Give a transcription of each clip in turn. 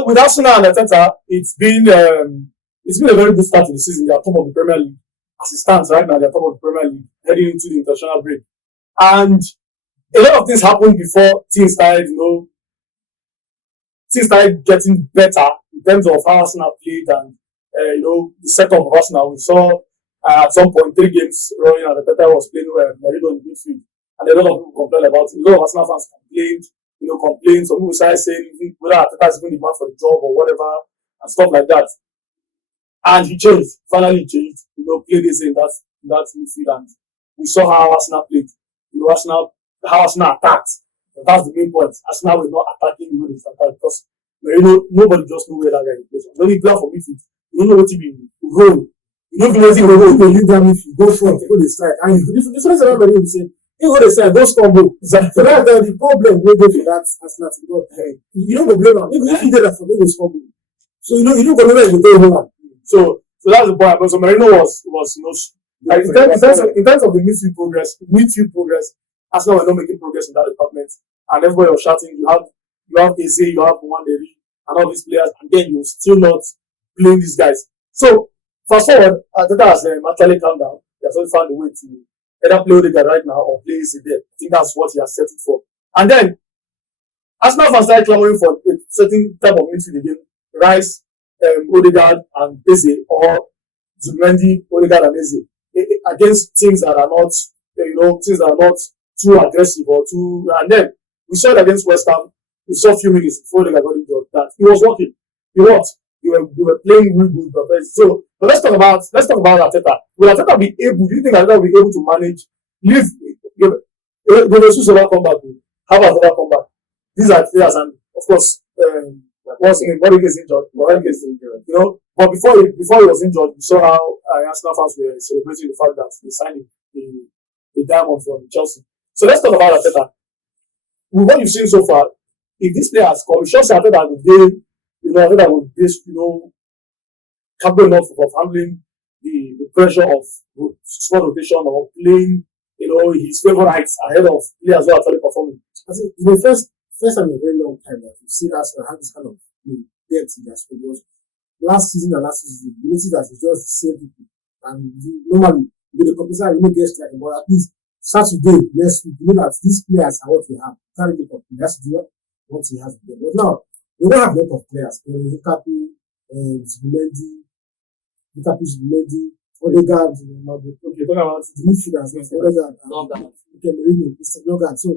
Well, with Arsenal and Arteta, it's been a very good start to the season. They are top of the Premier League. As it stands right now, they are top of the Premier League heading into the international break. And a lot of things happened before things started, things started getting better in terms of how Arsenal played and, the setup of Arsenal. We saw at some point 3 games running and Arteta was playing Merino in midfield. And a lot of people complained about it. A lot of Arsenal fans complained. Some people started saying whether Arteta is going to demand for the job or whatever and stuff like that. And he changed. Finally, he changed. Played this in that midfield, and we saw how Arsenal played. How Arsenal attacked. And that's the main point. Arsenal were not attacking the way they attacked because nobody just knew where that guy plays. When you play for midfield, you don't know what to be role. You don't know what to role. You leave that midfield, go front, go the side, and the difference about the say, you go the side, go stumble. So that's the problem. We go for that Arsenal to go. You don't go blame them. If you did that for me, go stumble. So you don't go where you go home. So that's the point. So Merino was like in terms of the midfield progress, Arsenal were not making progress in that department, and everybody was shouting. You have Eze, you have Wanderi, and all these players, and then you're still not playing these guys. So fast forward, Arteta has actually calmed down. He has only found a way to either play Ødegaard right now or play Eze there. I think that's what he has settled for. And then Arsenal fans started clamoring for a certain type of midfield again. Rice, Ødegaard and Eze, or Zubimendi, Ødegaard and Eze, against teams that are not, too aggressive or too. And then we saw it against West Ham. We saw a few minutes before they got injured that it was working. It worked. They were playing really good. So, but let's talk about Arteta. Will Arteta be able? Do you think Arteta will be able to manage? Will Jesus ever come back? How about Arteta come back? These are players, and of course, Rodriguez is injured. But before he was injured, we saw how Arsenal fans were celebrating the fact that they signed a diamond from Chelsea. So let's talk about Arteta. With what you've seen so far, if this player has come, it shows Arteta will be, capable enough of handling the pressure of small rotation or playing, his favorites ahead of players who are actually performing. I think in the first time in a very long time that we've seen Arsenal have this kind of depth in their squad. Because last season, you notice that it's just the same people. And normally, with the competition, you don't get like, but at least Saturday, yes, we know that these players are what we have. Can't make up. He has to do what he has to do. But now, we don't have a lot of players. Lukaku, Zubimendi, Ødegaard, the midfielders, Ødegaard, so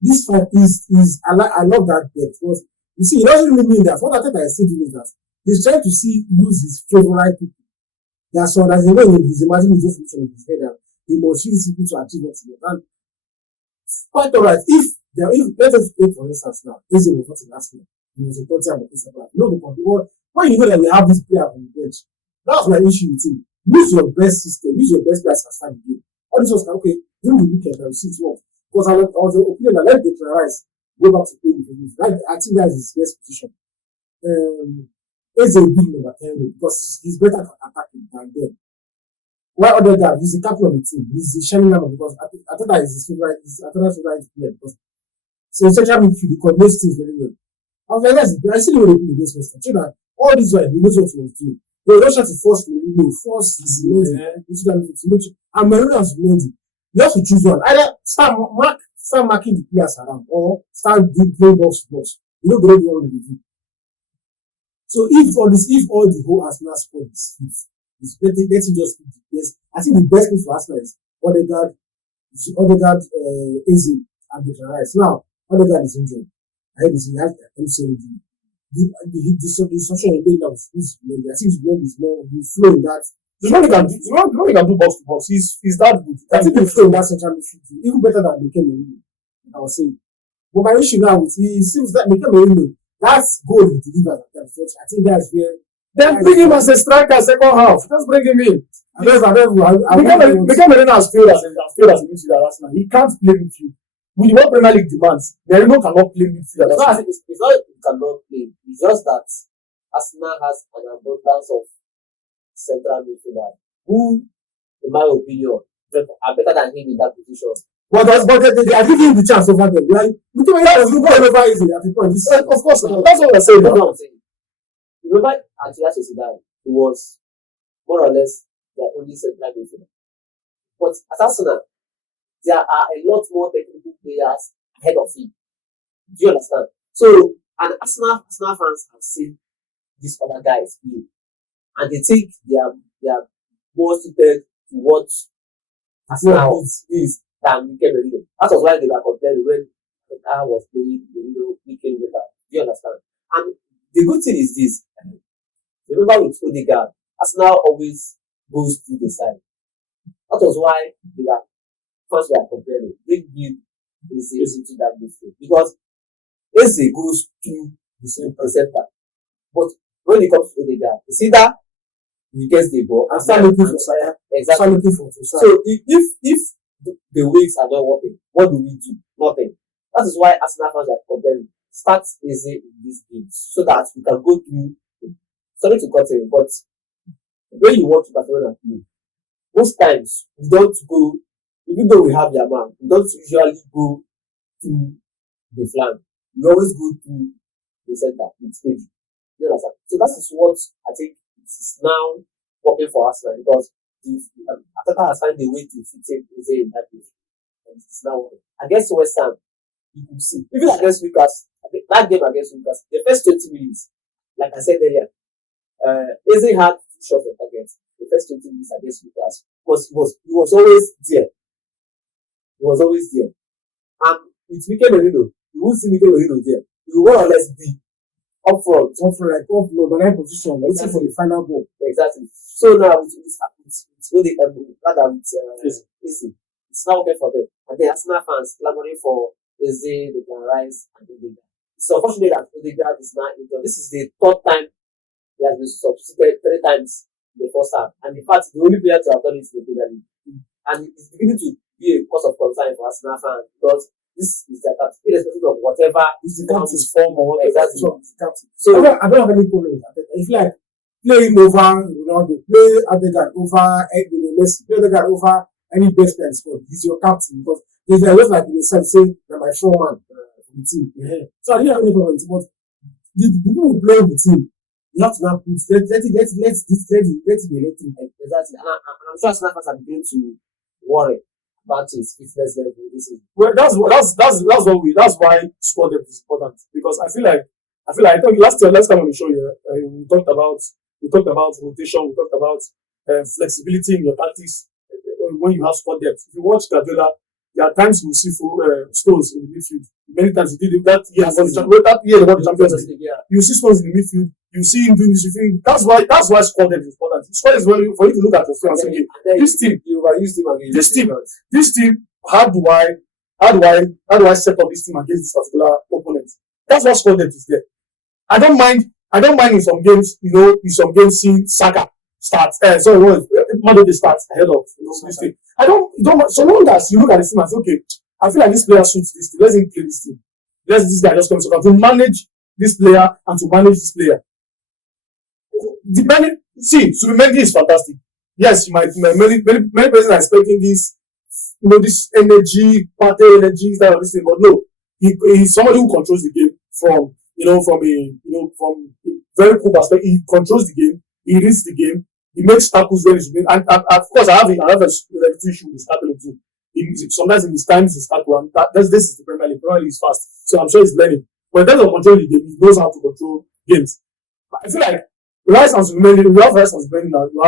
this fight is I love that depth because you see, it doesn't really mean that what Arteta is saying is that he's trying to use his favorite people. There's a way he's imagining his future in his head that he must use people to achieve what he wants. And quite alright, if let us take for instance now, Eze was not in Arsenal. He was a third-time player. When you know that we have this player on the bench, that's my issue with him. Use your best system, use your best players to start the game. All this was okay, during the weekend I will see it work. Because I was the opinion that let Declan Rice go back to playing with him. I think that's his best position. Eze will be number 10 because he's better at attacking than them. While Ødegaard, he's the captain of the team. He's the shining number because Arteta is his favorite player because so central midfield, he coordinates things very well. I was like, I still want to play against West Ham. So that all this while he knows what he was doing. They were not trying to force his and Merino has Mendy. You have to choose one. Either start marking the players around or start playing box to box. You don't go to one with the. So if all the whole Arsenal squad is fit, it's better let's just pick the best. I think the best thing for Arsenal is Ødegaard, Eze, and Declan Rice. Now, Ødegaard is injured. I heard he has MCD. The social media now is I think his blood is more flow in that. The one he can do box to box. He's that good. I think he flow in that central midfield even better than Mikel Arteta. I was saying. But my issue now is he seems that Mikel Arteta, that's goal he delivers at that. I think that's where. Then bring him as a striker second half. Just bring him in. Mikel Arteta has failed as a midfielder last night. He can't play midfield. With what Premier League demands, Merino cannot play midfield. It's not he cannot play. It's just that Arsenal has an abundance of central midfielders who, in my opinion, are better than him in that position. But they are giving him the chance over them. Like, of course, that's what I say. Remember at Real Sociedad, it was more or less their only central midfielder. But at Arsenal, there are a lot more technical players ahead of him. Do you understand? So, and Arsenal fans have seen these other guys play, and they think they are more suited to what Arsenal is than Mikel Arteta. That was why they were comparing when Arteta was playing Mikel Arteta. Do you understand? And the good thing is this. Remember with Ødegaard, Arsenal always goes through the side. That was why they were first we are comparing. Big deal is into that midfield because Eze goes to the center. But when it comes to Ødegaard, you see that he gets the ball and start looking for side. Exactly. So if the wings are not working, what do we do? Nothing. That is why Arsenal fans are comparing. Start Eze in these games so that we can go through. Sorry to cut in, but when you watch Barcelona play, most times we don't go, even though we have their man, we don't usually go to the flank. We always go to the center with speed. You understand? So that is what I think is now working for us because Arteta has found a way to fit in that game. And it's now working. Against West Ham, you could see, even against Lucas, that game against Lucas, the first 20 minutes, like I said earlier, Eze had 2 shots on target the first 20 minutes against Lucas because he was always there. He was always there. And with Mikel Arteta, you won't see Mikel Arteta there. You will more or less be up front, like off the line position, waiting for the final goal. Exactly. So now with Eze, it's now okay for them. And the Arsenal fans clamoring for Eze, they can rise and Ødegaard. It's unfortunate that Ødegaard is now injured. This is the 3rd time he has been substituted 3 times in the first half. And in fact, the only player to have done it is the Premier League. And it's beginning to be a cause of concern for Arsenal fans because this is their captain, irrespective of whatever is the captain's form or whatever. Exactly. So I don't have any problem with that. I feel like playing over Ronaldo, play Ødegaard over Messi, play Ødegaard over any best player in sport. He's your captain because he's just like they said, say that my foreman for the team. Yeah. So I didn't have any problem with it, but the people who play with the team, you have to now put let it be electric. Exactly. And I'm sure Arsenal fans are beginning to worry about his fitness level this season. Well, that's why squad depth is important because I feel like I think last time on the show here we talked about rotation, we talked about flexibility in your tactics when you have squad depth. If you watch Guardiola, there are times you see Stones in the midfield. Many times he did it that year. That year they won the Champions League. You see Stones in the midfield. You see him doing this. That's why squad depth is important. Squad is for you to look at your friends and say, this team, you overused him again. This team, how do I set up this team against this particular opponent? That's what squad depth is there. I don't mind in some games, seeing Saka start. Monday starts ahead of this team. I don't so long as you look at the team and say, okay, I feel like this player suits this team. Let's him play this team. Let this guy just come to manage this player and to manage this player. Subimendi is fantastic. Yes, many persons are expecting this, this energy, party energy, style of this thing, but no, he's somebody who controls the game from a very cool perspective. He controls the game, he reads the game, he makes tackles when he's made. And of course, I have a issue with tackling too. Sometimes in his times he's tackle, and this is the Premier League. Premier League is fast, so I'm sure he's learning. But in terms of controlling the game, he knows how to control games. But I feel like Rice and Zubimendi, we have Rice and Zubimendi now. You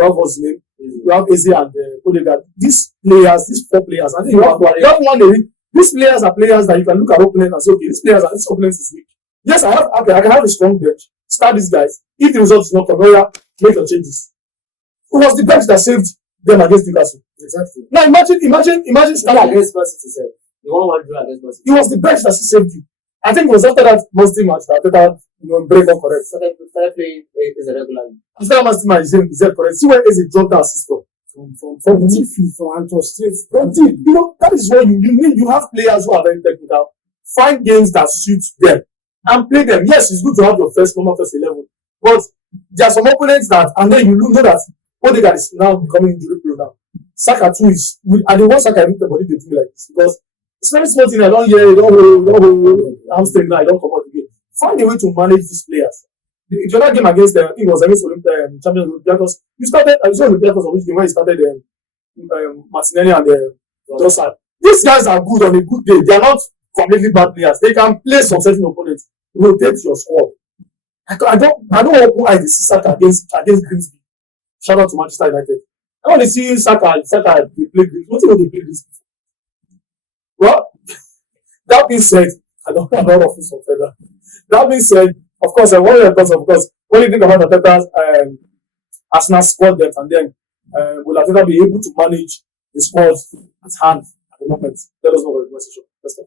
have what's his name? You have Eze and Ødegaard. These 4 players, I think you have one. These players are players that you can look at opponent and say, okay, this opponent is weak. Yes, I can have a strong bench. Start these guys. If the result is not familiar, make your changes. It was the bench that saved them against Newcastle. Exactly. Now imagine starting against Man City. The 1-1 draw against Man City. It was the bench that saved you. I think it was after that Monday match that Arteta break up correct. Started playing as a regular. After that Monday match, he said correct. See where Eze dropped that system from the midfield from Anton straight. That is what you need. You have players who are very technical. Find games that suit them and play them. Yes, it's good to have your first 11, but there are some opponents that, and then you know that Ødegaard is now becoming injury prone now. Saka too is, and the one Saka hit the body they do like this because it's very small thing. I don't hear, don't hold hamstring now. I don't come out again. Find a way to manage these players. the other game against them, I think it was against Champions Olympiacos. You started, I saw Olympiacos of which game when you started Martinelli and Trossard. These guys are good on a good day. They are not completely bad players. They can play some certain opponents. Rotate your squad. I don't want to eyes the Saka against Grimsby. Shout out to Manchester United. I want to see Saka they play Grimsby. What do they play Grimsby? Well, that being said, I don't know a lot of this on further. That being said, of course, what are your thoughts? Of course, what do you think about Arteta's Arsenal squad depth, and then will Arteta be able to manage the squad at hand at the moment? Let us know about the conversation. Let's talk.